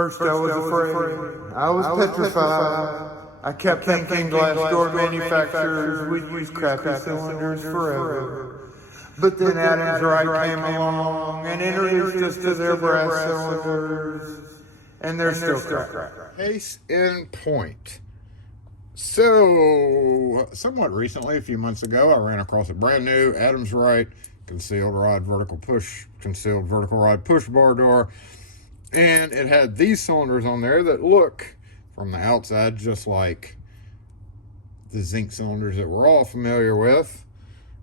First I was afraid, I was petrified. I kept thinking glass door manufacturers would use crappy cylinders forever. But then Adam's Rite came along and introduced us to their brass cylinders, and they're still crap. Case in point. So, somewhat recently, a few months ago, I ran across a brand new Adam's Rite concealed vertical rod push bar door, and it had these cylinders on there that look from the outside just like the zinc cylinders that we're all familiar with.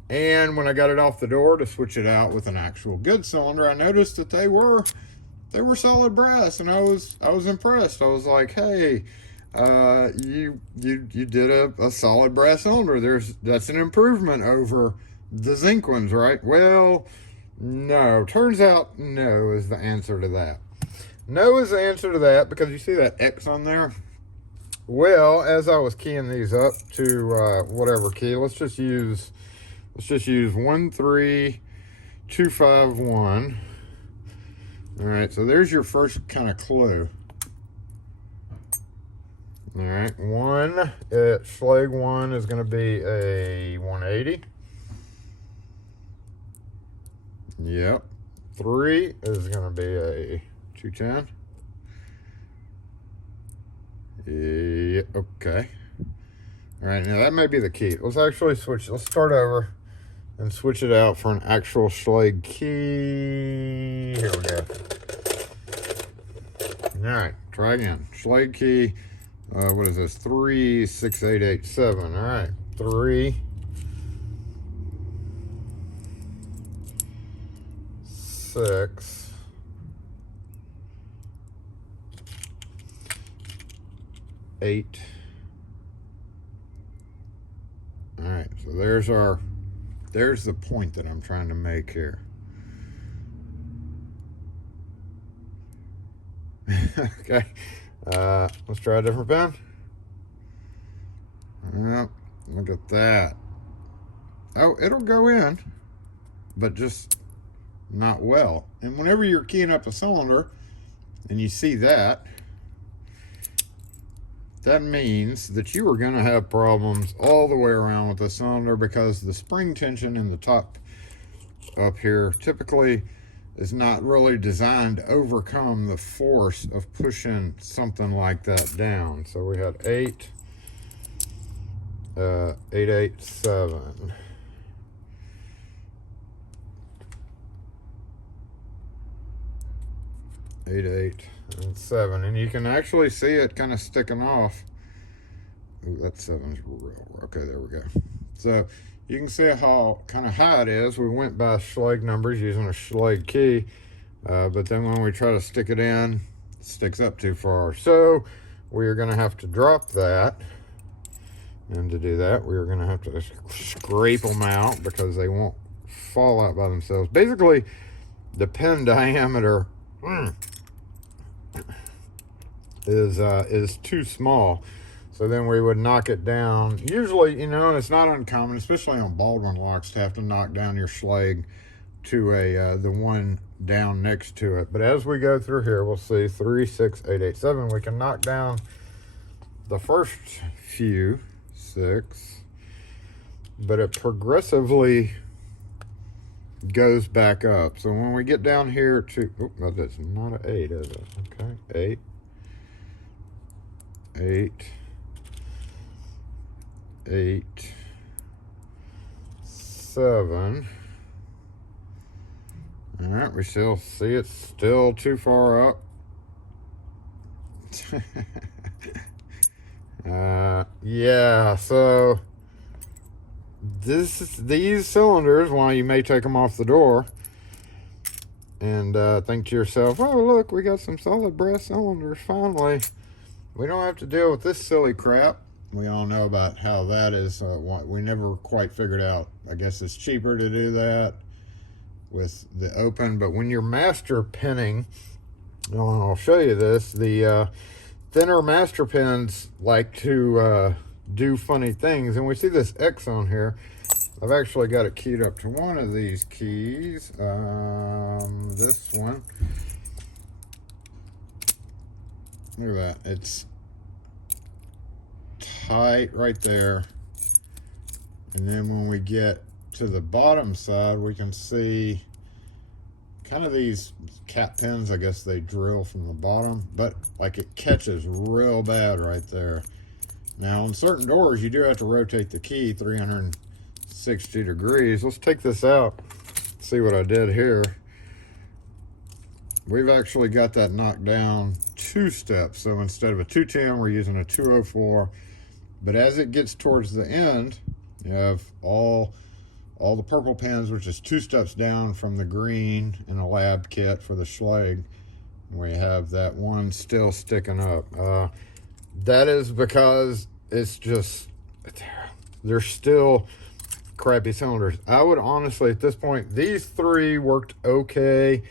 And when I got it off the door to switch it out with an actual good cylinder, I noticed that they were solid brass, and I was impressed. I was like, hey, you did a solid brass cylinder. That's an improvement over the zinc ones, right? Well, no. Turns out no is the answer to that. No is the answer to that, because you see that X on there? Well, as I was keying these up to whatever key, let's just use 13251. All right, so there's your first kind of clue. All right, Schlag 1 is going to be a 180. Yep. 3 is going to be a 210. Yeah, okay. All right, now that may be the key. Let's actually switch. Let's start over and switch it out for an actual Schlag key. Here we go. All right, try again. Schlag key. What is this? 36887. All right, 3, 6, 8. All right, so there's the point that I'm trying to make here. Okay, let's try a different pen. Well, look at that. Oh, it'll go in, but just not well. And whenever you're keying up a cylinder and you see that, that means that you are going to have problems all the way around with the cylinder, because the spring tension in the top up here typically is not really designed to overcome the force of pushing something like that down. So we had 887. 8, 8, and 7, and you can actually see it kind of sticking off. Ooh, that 7's real. Okay, there we go. So you can see how kind of high it is. We went by Schlag numbers using a Schlag key, but then when we try to stick it in, it sticks up too far. So we are going to have to drop that, and to do that, we are going to have to scrape them out because they won't fall out by themselves. Basically, the pen diameter is too small, so then we would knock it down. Usually, and it's not uncommon, especially on Baldwin locks, to have to knock down your Schlag to the one down next to it. But as we go through here, we'll see 3, 6, 8, 8, 7. We can knock down the first few 6, but it progressively goes back up. So when we get down here to, oh, that's not an 8, is it? Okay, 8, 8, 8, 7. All right, we still see it's still too far up. Yeah, so these cylinders, while you may take them off the door and think to yourself, oh, look, we got some solid brass cylinders finally. We don't have to deal with this silly crap. We all know about how that is. We never quite figured out. I guess it's cheaper to do that with the open. But when you're master penning, and I'll show you this, the thinner master pens like to do funny things. And we see this X on here. I've actually got it keyed up to one of these keys. This one. Look at that. It's tight right there. And then when we get to the bottom side, we can see kind of these cap pins. I guess they drill from the bottom, but like it catches real bad right there. Now on certain doors, you do have to rotate the key 360 degrees. Let's take this out, see what I did here. We've actually got that knocked down 2 steps. So instead of a 210, we're using a 204. But as it gets towards the end, you have all the purple pins, which is 2 steps down from the green in a lab kit for the Schlage. We have that one still sticking up. That is because it's just, they're still crappy cylinders. I would honestly, at this point, these 3 worked okay.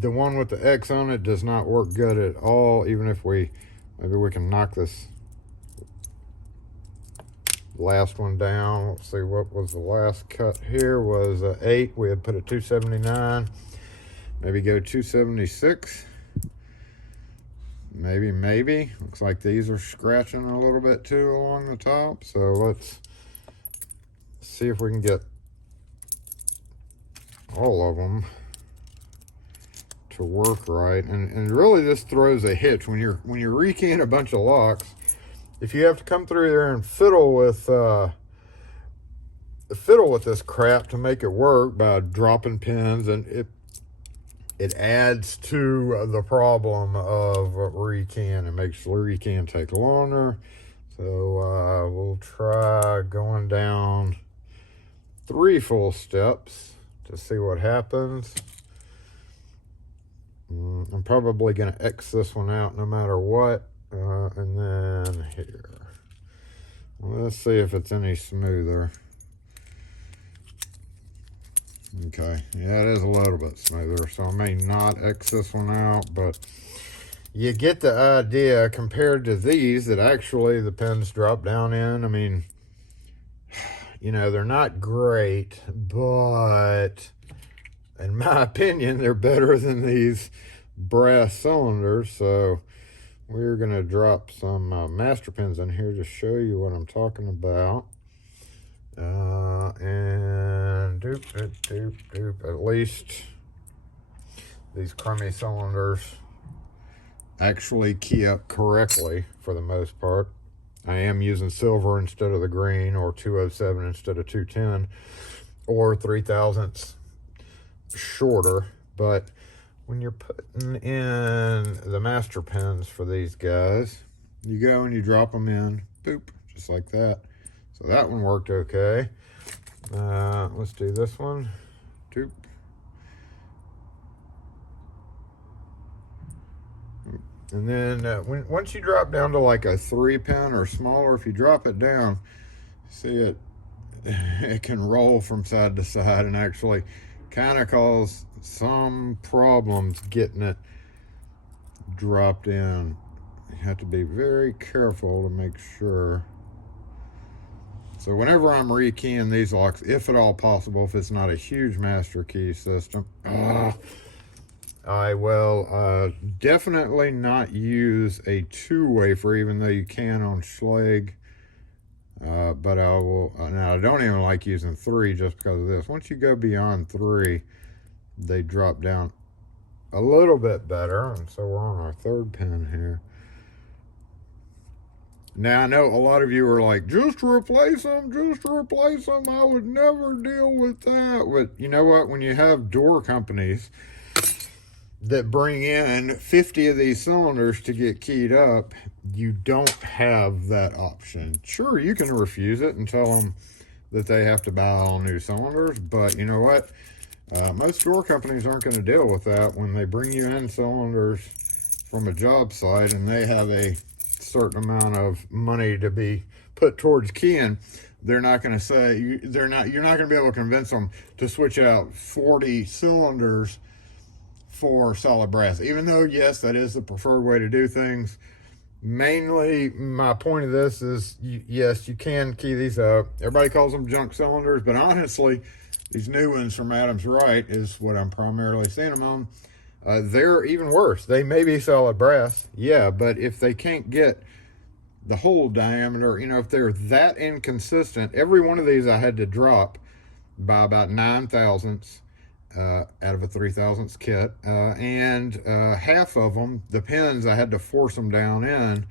The one with the X on it does not work good at all. Even if maybe we can knock this last one down. Let's see, what was the last cut here? Was 8. We had put a 279. Maybe go 276. Maybe. Looks like these are scratching a little bit too along the top. So let's see if we can get all of them to work right. And really this throws a hitch when you're rekeying a bunch of locks. If you have to come through there and fiddle with this crap to make it work by dropping pins, and it adds to the problem of rekeying. It makes rekeying take longer. So we'll try going down 3 full steps to see what happens. I'm probably going to X this one out no matter what. And then here. Let's see if it's any smoother. Okay, yeah, it is a little bit smoother, so I may not X this one out, but you get the idea. Compared to these that actually the pins drop down in, I mean, you know, they're not great, but in my opinion, they're better than these brass cylinders. So we're going to drop some master pins in here to show you what I'm talking about. And at least these crummy cylinders actually key up correctly for the most part. I am using silver instead of the green, or 207 instead of 210, or 3/1000ths shorter. But when you're putting in the master pins for these guys, you go and you drop them in, boop, just like that. So that one worked okay. Let's do this one. Doop. And then once you drop down to like a 3 pin or smaller, if you drop it down, see it can roll from side to side and actually kind of cause some problems getting it dropped in. You have to be very careful to make sure. So whenever I'm rekeying these locks, if at all possible, if it's not a huge master key system, I will definitely not use a 2-wafer, even though you can on Schlage. But I will, now I don't even like using 3 just because of this. Once you go beyond 3, they drop down a little bit better. And so we're on our 3rd pin here. Now I know a lot of you are like, just replace them, I would never deal with that. But you know what, when you have door companies that bring in 50 of these cylinders to get keyed up, you don't have that option. Sure, you can refuse it and tell them that they have to buy all new cylinders, but you know what? Most door companies aren't going to deal with that when they bring you in cylinders from a job site and they have a certain amount of money to be put towards keying. They're not going to say, you're not going to be able to convince them to switch out 40 cylinders for solid brass, even though yes, that is the preferred way to do things. Mainly my point of this is, yes, you can key these up. Everybody calls them junk cylinders, but honestly these new ones from Adams Rite is what I'm primarily seeing them on. they're even worse. They may be solid brass, yeah, but if they can't get the hole diameter, you know, if they're that inconsistent, every one of these I had to drop by about 9 thousandths out of a 3 thousandths kit, and half of them, the pins, I had to force them down in.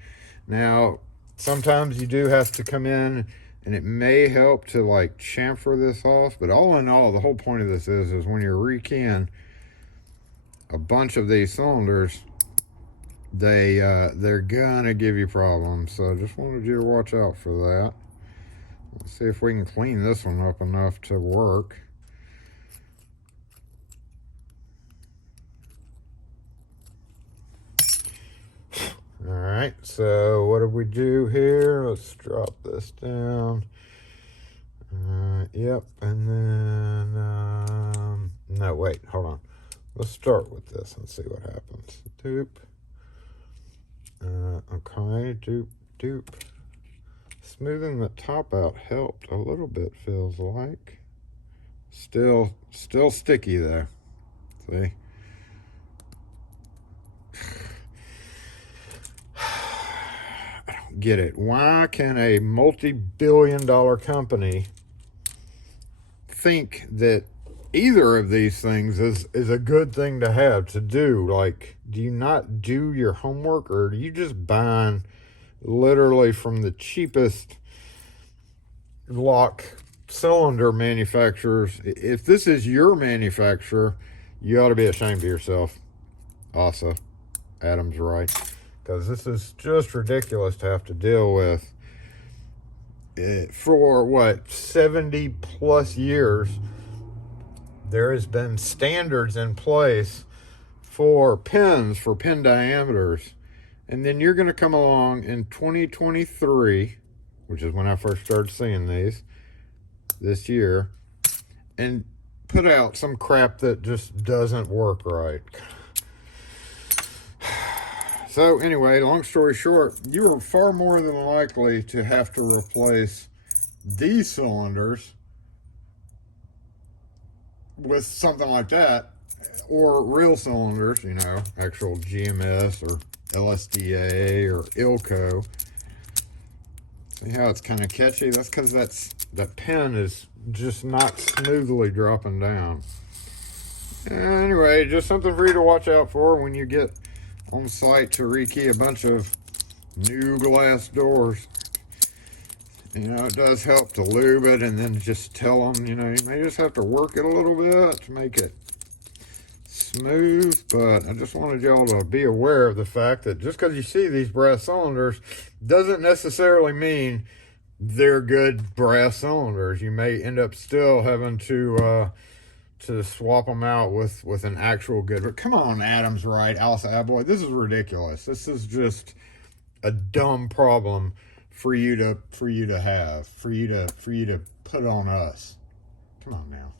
Now, sometimes you do have to come in, and it may help to like chamfer this off, but all in all, the whole point of this is when you're rekeying a bunch of these cylinders, they're gonna give you problems. So I just wanted you to watch out for that. Let's see if we can clean this one up enough to work. All right, so what do we do here? Let's drop this down. Yep, and then no, wait, hold on. Let's start with this and see what happens. Dupe. Okay, dupe. Smoothing the top out helped a little bit, feels like. Still sticky though. See? I don't get it. Why can a multi-billion-dollar company think that either of these things is a good thing to have to do? Like, do you not do your homework, or do you just buying literally from the cheapest lock cylinder manufacturers? If this is your manufacturer, you ought to be ashamed of yourself. Also, Adam's Rite, because this is just ridiculous to have to deal with. For what, 70 plus years, there has been standards in place for pins, for pin diameters. And then you're going to come along in 2023, which is when I first started seeing these, this year, and put out some crap that just doesn't work right. So anyway, long story short, you are far more than likely to have to replace these cylinders with something like that, or real cylinders, you know, actual GMS or LSDA or Ilco. See how it's kind of catchy? That's because that pin is just not smoothly dropping down. Anyway, just something for you to watch out for when you get on site to rekey a bunch of new glass doors. You know, it does help to lube it and then just tell them, you know, you may just have to work it a little bit to make it smooth. But I just wanted y'all to be aware of the fact that just because you see these brass cylinders doesn't necessarily mean they're good brass cylinders. You may end up still having to swap them out with an actual good. But come on, Adam's Rite, Alice Aboy, this is ridiculous. This is just a dumb problem for you to put on us. Come on now.